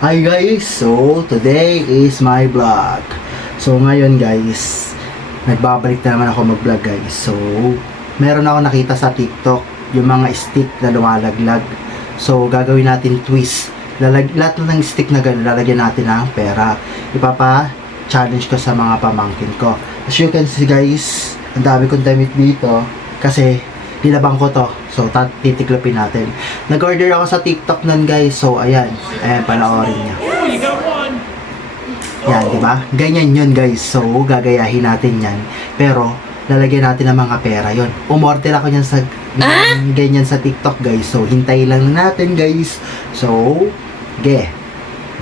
Hi guys, so today is my vlog. So ngayon guys, nagbabalik na naman ako mag-vlog guys. So meron ako nakita sa TikTok yung mga stick na lumalaglag. So gagawin natin twist. Lahat ng stick na gano'n lalagyan natin ng pera. Ipapa-challenge ko sa mga pamangkin ko. As you can see guys, ang dami kong damit dito kasi nilabang ko to. So, titiklopin natin. Nag-order ako sa TikTok nun guys. So, ayan. Ayan, panoorin niya. Yan, di ba? Ganyan yun guys. So, gagayahin natin yan. Pero, lalagyan natin ng mga pera yon. Umorder ako niyan sa ganyan sa TikTok guys. So, hintay lang natin guys. So,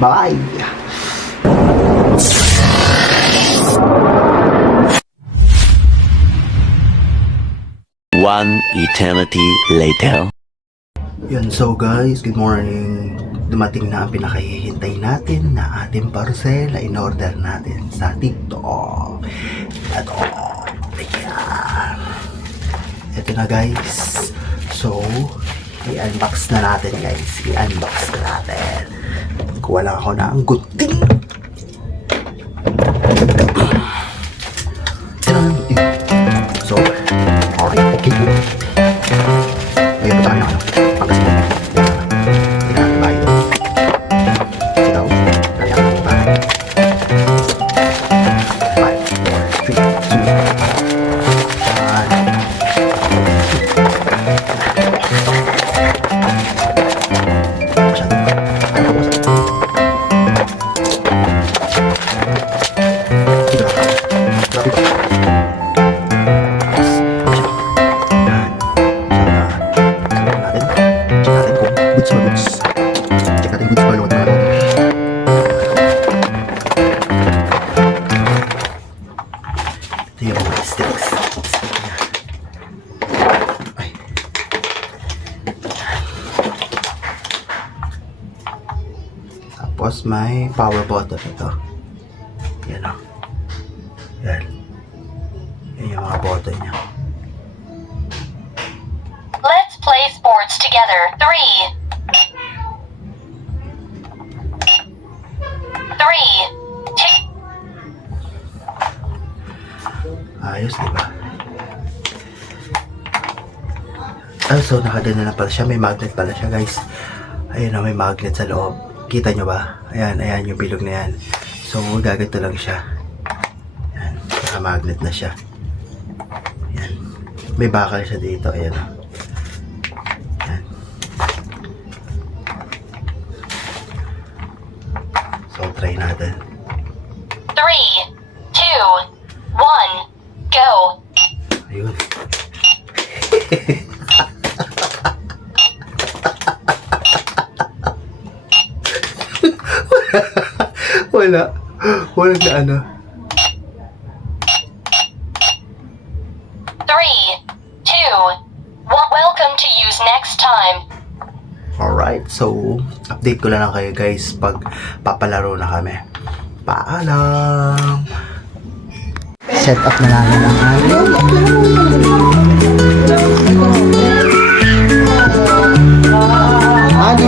bye! One eternity later. Yun, so guys, good morning. Dumating na ang pinakahihintay natin na ating parcel na in-order natin sa TikTok. Ito. Ayan. Ito na guys. So, i-unbox na natin guys. I-unbox na natin. Kuha lang ako ng guting. So, alright, okay. Ayun pa tayo ano. Pagkas mo. Kailangan na bayo. Sitaw. Kailangan na bayo. 5, 4, 3, tapos may power button ito. Yan o. Yan. Yan yung mga button niya. Let's play sports together. 3, 2. Ayos, diba? So nakaganda na pala siya. May magnet pala siya guys. Ayun na, may magnet sa loob. Kita nyo ba? Ayan, ayan yung bilog na yan. So, gaganto lang siya. Ayan, naka-magnet na siya. Ayan. May bakal siya dito. Ayan o. Ayan. So, try natin. 3, 2, 1, go! Ayun. Walang na ano. 3, 2, 1. Welcome to use next time. Alright, so update ko lang kayo guys pag papalaro na kami. Paalam! Set up na namin ang ating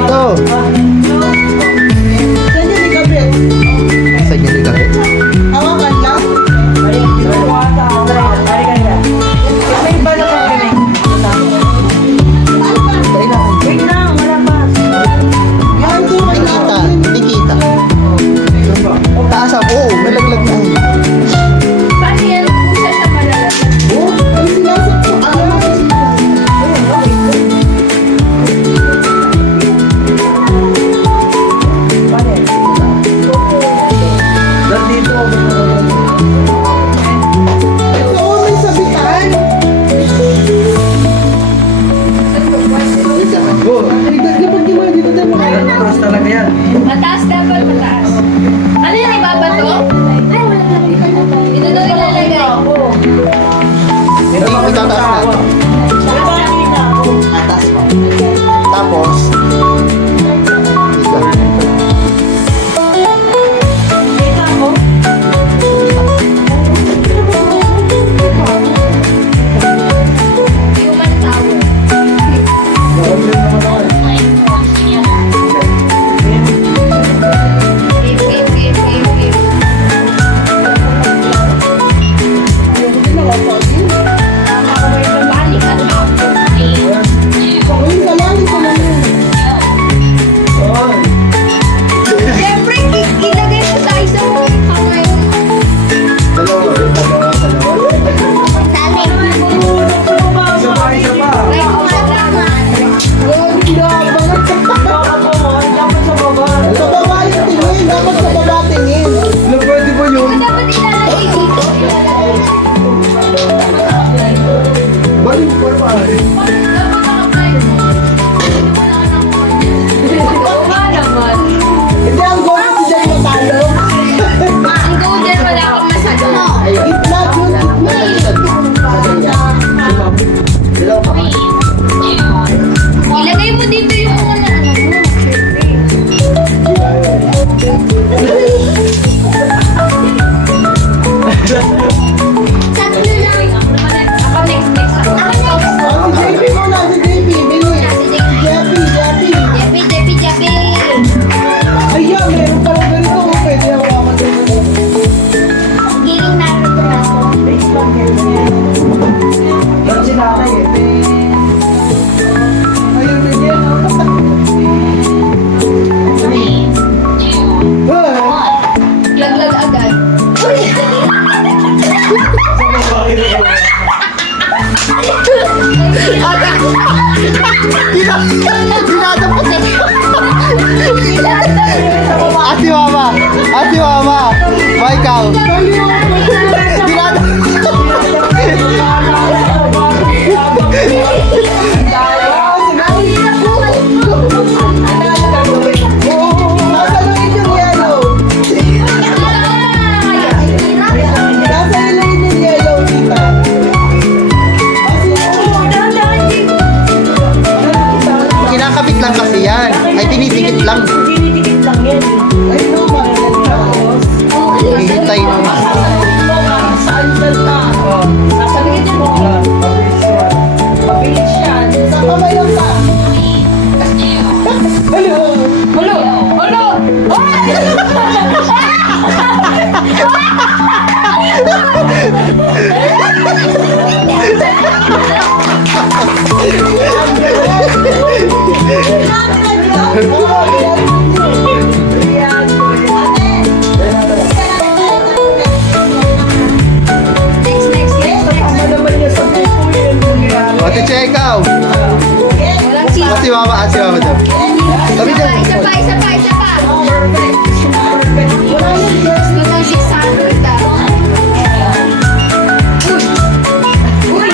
dito! Saan niya ligabit? Hawakan lang. May iba na kami. Wait lang, wala pa. Yan, Hindi kita. Hindi kita. Taas ako. Nalaglag na. Paano yan? Kung saan siya malalag? ay sinasok ko. Oo, may sabitan. Dapat gimana dito tayo mga. Mataas dapat, mataas. Ano yan, ibabato? Ito daw ilalagay. Ito mo itataas na. Atas mo. Tapos, Human tower. Playing sports together. ikaw. Sasaluhin yung yellow. Sasaluhin yung yellow, tita. Kinakabit lang kasi yan. Ay, tinitikit lang. Tinitikit lang yan. Ay, no, Hihintay mo. Saan ka? Sasabihin niyo mo. Mabilis yan. Sa kamay lang ka. Hello. Ulo! Ulo! Next, next, next. Tama naman niya sa buko yun. O, Teacher, ikaw. Walang sino. Si Mama, si Mama daw. Sabi Isa niya. pa, isa pa, isa pa, isa pa. Perfect. Perfect. Wala yung girl. 2,600 ah. Uy!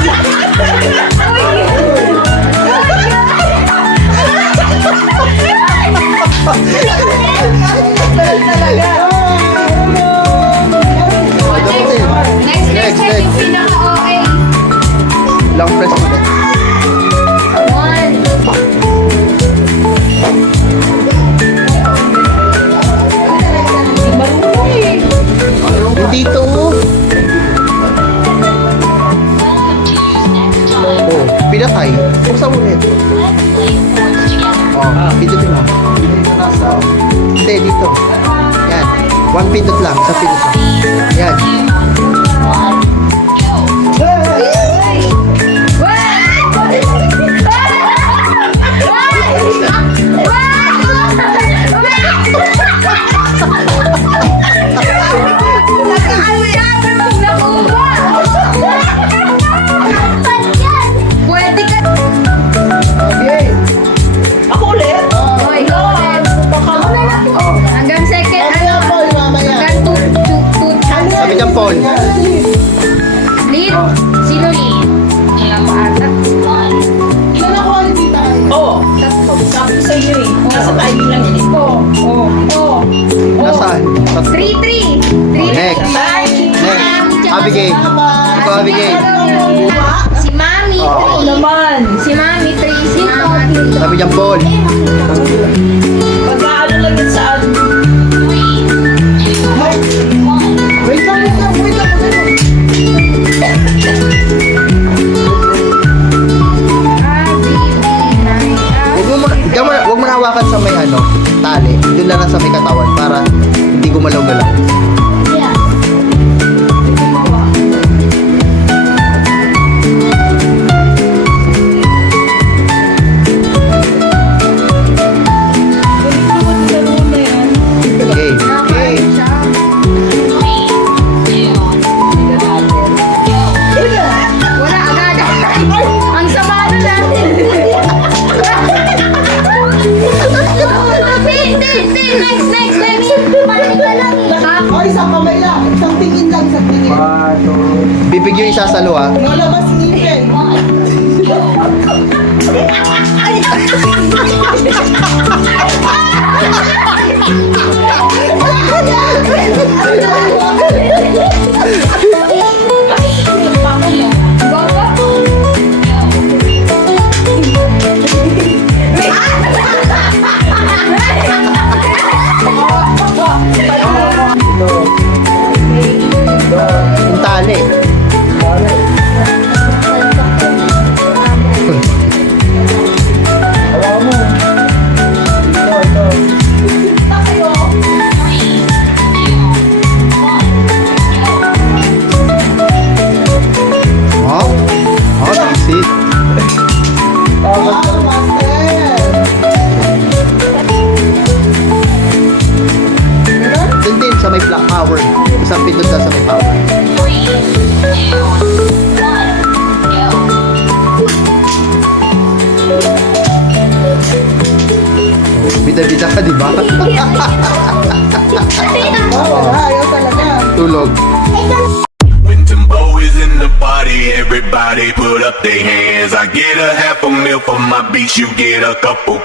Next, next, next. Yung pinaka-OA. Long press mo din. 1. Hindi to. Oh, pinatay. Buksan mo ulit. Oh, pindutin mo. Hindi, dito. Yan. One pindot lang sa pindot mo. Yan. Pwede ka. Okay. Ako ulit? Oh, ikaw ulit. Hanggang second, ano? Hanggang two. Sabi niya, Paul. Lead? Sino lead? Kaya mo ata. Ilan ako ulit, tita? Oo. Sabi ko sa iyo eh. Nasa timing lang yun eh. Oo. Nasaan? 3-3. Next. Next. Abigail. Ikaw, Abigail. Si Mami. Oo. Naman. Si Mami, 3. Si Mami. Sabi niya, Paul. Pagkaano lang yun saan? Wait lang. Huwag mo na hawakan sa may tali. Doon lang sa may katawan para hindi gumalaw-galaw. Okay. Okay. Wala agad. Ang sama na natin. Next. Paano ka lang eh? Ay, isang kamay lang. Isang tingin lang, isang tingin. Bibigyan yung isasalo ha. Lalabas ngipin. Yung tali. Oh, this is. Wow, master. Doon din sa may black power. Isang pindot sa may power. Bida-bida ka, di ba? Oh, wala. Ayaw talaga. matulog. When Timbo is in the party, everybody put up their hands. I get a half a meal for my beats, you get a couple.